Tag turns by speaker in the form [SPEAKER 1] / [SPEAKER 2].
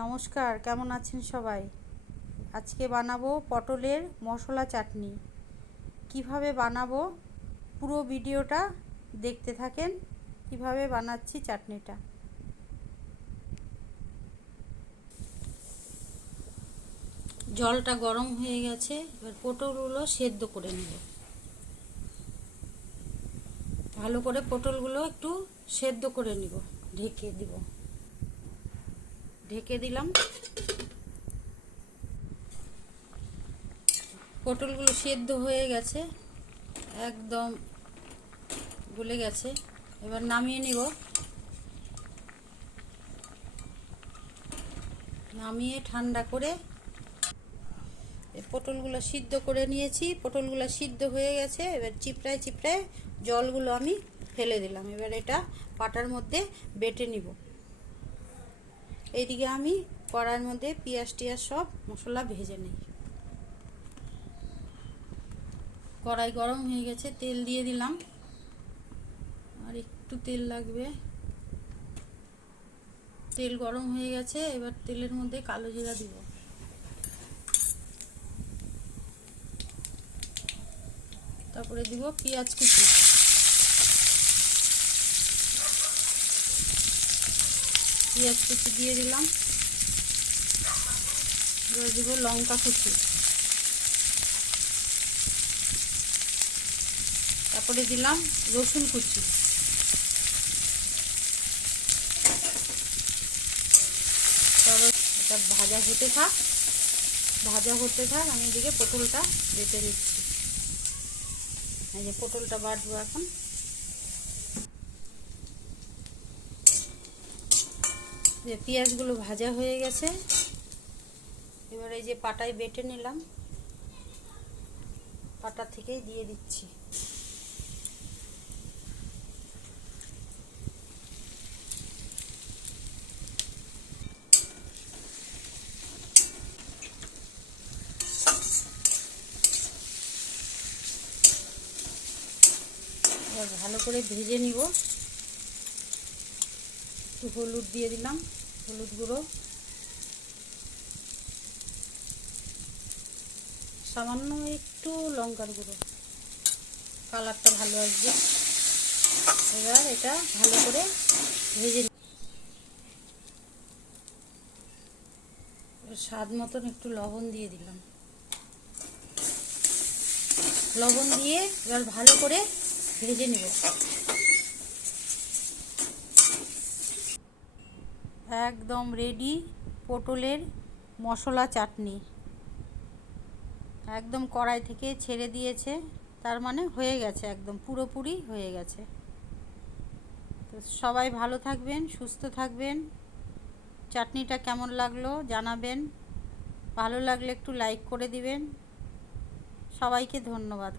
[SPEAKER 1] নমস্কার, কেমন আছেন সবাই? আজকে বানাবো পটলের মশলা চাটনি। কীভাবে বানাবো পুরো ভিডিওটা দেখতে থাকেন, কীভাবে বানাচ্ছি চাটনিটা। জলটা গরম হয়ে গেছে, এবার পটলগুলো সেদ্ধ করে নেব। ভালো করে পটলগুলো একটু সেদ্ধ করে নিব, ঢেকে দিব। ঢেকে দিলাম। পটলগুলো সেদ্ধ হয়ে গেছে, একদম গলে গেছে। এবার নামিয়ে নিব। নামিয়ে ঠান্ডা করে পটলগুলো সিদ্ধ করে নিয়েছি। পটলগুলো সিদ্ধ হয়ে গেছে, এবার চিপড়ায় চিপড়ায় জলগুলো আমি ফেলে দিলাম। এবার এটা পাটার মধ্যে বেটে নিব। এইদিকে আমি কড়ার মধ্যে পেঁয়াজ টিয়াজ সব মশলা ভেজে নিই। কড়াই গরম হয়ে গেছে, তেল দিয়ে দিলাম। আর একটু তেল লাগবে। তেল গরম হয়ে গেছে, এবার তেলের মধ্যে কালো জিরা দিব। তারপরে দিব পেঁয়াজ কুচি। পেঁয়াজ কুচি দিয়ে দিলাম। এবার দিব লঙ্কা কুচি। তারপরে দিলাম রসুন কুচি। এটা ভাজা হতে থাক। ভাজা হতে থাক, আমি এদিকে পটলটা বেটে নিচ্ছি। এই যে পটলটা বাটবো এখন। যে পেঁয়াজগুলো ভাজা হয়ে গেছে, এবার এই যে পাটায় বেটে নিলাম। পাটা থেকেই দিয়ে দিচ্ছি। ভালো করে ভেজে নিব। একটু হলুদ দিয়ে দিলাম। হলুদ গুঁড়ো। সামান্য একটু লঙ্কার গুঁড়ো। কালারটা ভালো আসবে। এবার এটা ভালো করে ভেজে স্বাদ মতন একটু লবণ দিয়ে দিলাম। লবণ দিয়ে এবার ভালো করে ভেজে নেব। একদম রেডি পটলের মশলা চাটনি। একদম কড়াই থেকে ছেড়ে দিয়েছে, তার মানে হয়ে গেছে একদম, পুরোপুরি হয়ে গেছে। তো সবাই ভালো থাকবেন, সুস্থ থাকবেন। চাটনিটা কেমন লাগল জানাবেন। ভালো লাগলে একটু লাইক করে দিবেন। সবাইকে ধন্যবাদ।